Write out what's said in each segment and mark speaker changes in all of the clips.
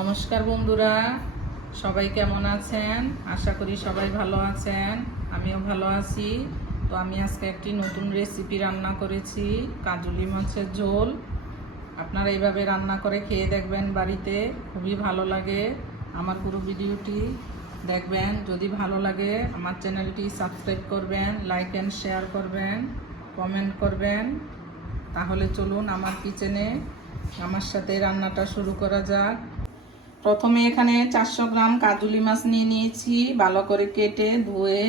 Speaker 1: নমস্কার বন্ধুরা, সবাই কেমন আছেন? আশা করি সবাই ভালো আছেন, আমিও ভালো আছি। তো আমি আজকে একটি নতুন রেসিপি রান্না করেছি কাজুলি মাছের ঝোল। আপনারা এইভাবে রান্না করে খেয়ে দেখবেন বাড়িতে, খুবই ভালো লাগে আমার পুরো ভিডিওটি। দেখবেন, যদি ভালো লাগে, আমার চ্যানেলটি সাবস্ক্রাইব করবেন লাইক অ্যান্ড শেয়ার করবেন কমেন্ট করবেন। তাহলে চলুন আমার কিচেনে আমার সাথে রান্নাটা শুরু করা যাক। প্রথমে এখানে চারশো গ্রাম কাজুলি মাছ নিয়ে নিয়েছি, ভালো করে কেটে ধুয়ে।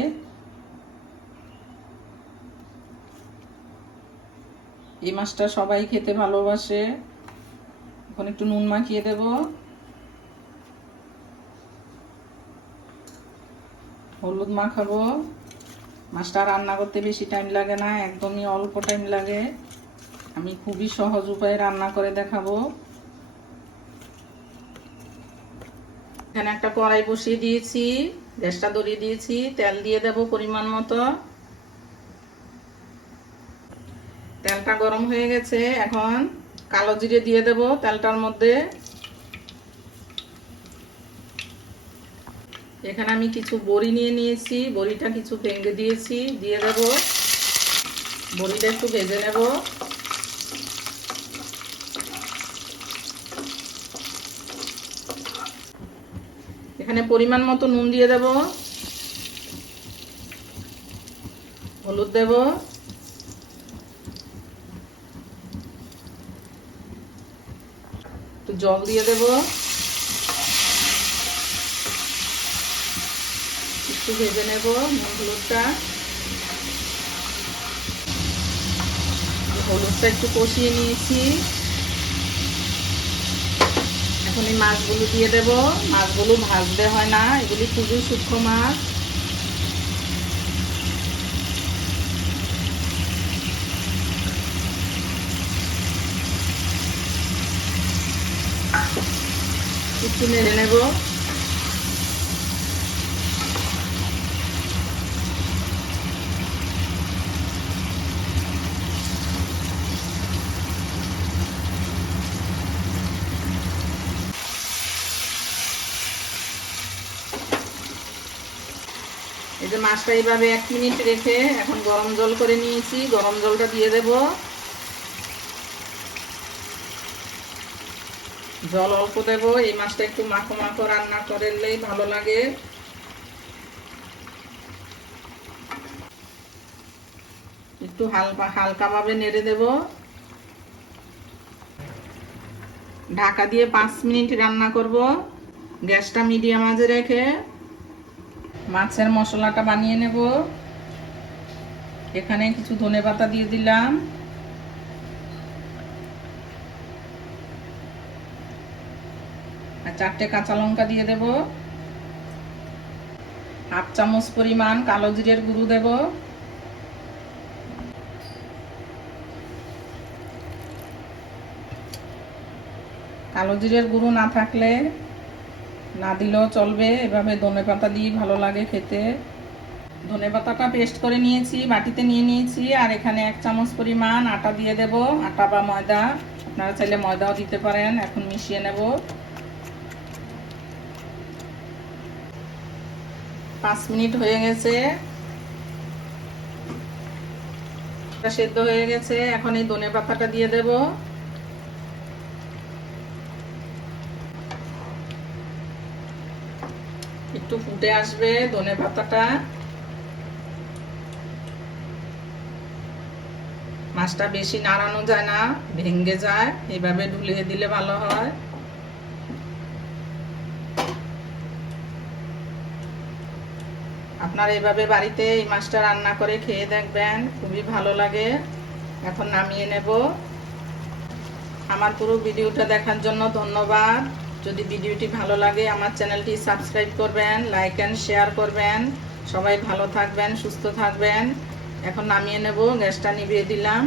Speaker 1: এই মাছটা সবাই খেতে ভালোবাসে। এখন একটু নুন মাখিয়ে দেব। হলুদ মাখাবো। মাছটা রান্না করতে বেশি টাইম লাগে না, একদমই অল্প টাইম লাগে। আমি খুবই সহজ উপায়ে রান্না করে দেখাবো। এখানে একটা কড়াই বসিয়ে দিয়েছি, গ্যাসটা ধরিয়ে দিয়েছি, তেল দিয়ে দেব পরিমাণ মতো। তেলটা গরম হয়ে গেছে, এখন কালো জিরে দিয়ে দেব তেলটার মধ্যে। এখানে আমি কিছু বড়ি নিয়ে নিয়েছি, বড়িটা কিছু ভেঙে দিয়েছি, দিয়ে দেব। বড়িটা একটু ভেজে নেব। এখানে পরিমাণ মতো নুন দিয়ে দেব। হলুদ দেব। একটু জল দিয়ে দেব। একটু ভেজে নেব নুন, হলুদটা। হলুদটা একটু কষিয়ে নিয়েছি। এখন এই মাছগুলো দিয়ে দেব। মাছগুলো ভাজতে হয় না, এগুলি খুবই সূক্ষ্ম মাছ। একটু নেড়ে নেব। যে মাছটা এইভাবে এক মিনিট রেখে এখন গরম জল করে নিয়েছি। গরম জলটা দিয়ে দেব। জল অল্প দেব। এই মাছটা একটু মাখো মাখো রান্না করলেই ভালো লাগে। একটু হালকা হালকাভাবে নেড়ে দেব। ঢাকা দিয়ে পাঁচ মিনিট রান্না করব। গ্যাসটা মিডিয়াম আজে রেখে মাছের মশলাটা বানিয়ে নেব। এখানে কিছু ধনে পাতা দিয়ে দিলাম। আর চারটে কাঁচা লঙ্কা দিয়ে দেব। হাফ চামচ পরিমাণ কালো জিরের গুঁড়ো দেব। কালো জিরের গুঁড়ো না থাকলে না দিলেও চলবে। এভাবে ধনে পাতা দিয়ে ভালো লাগে খেতে। ধনে পাতাটা পেস্ট করে নিয়েছি, বাটিতে নিয়ে নিয়েছি, আর এখানে এক চামচ পরিমাণ আটা দিয়ে দেব। আটা বা ময়দা, আপনারা চাইলে ময়দাও দিতে পারেন, এখন মিশিয়ে নেব। পাঁচ মিনিট হয়ে গেছে। সেদ্ধ হয়ে গেছে, এখন এই ধনে পাতাটা দিয়ে দেবো। একটু ফুটে আসবে ধনে পাতাটা। মাছটা বেশি নাড়ানো যায় না ভেঙ্গে যায় এইভাবে ঢুলিয়ে দিলে ভালো হয়। আপনারা এইভাবে বাড়িতে এই মাছটা রান্না করে খেয়ে দেখবেন, খুবই ভালো লাগে। এখন নামিয়ে নেব। আমার পুরো ভিডিওটা দেখার জন্য ধন্যবাদ। যদি ভিডিওটি ভালো লাগে, আমার চ্যানেলটি সাবস্ক্রাইব করবেন লাইক অ্যান্ড শেয়ার করবেন। সবাই ভালো থাকবেন, সুস্থ থাকবেন। এখন নামিয়ে নেব, গ্যাসটা নিভিয়ে দিলাম।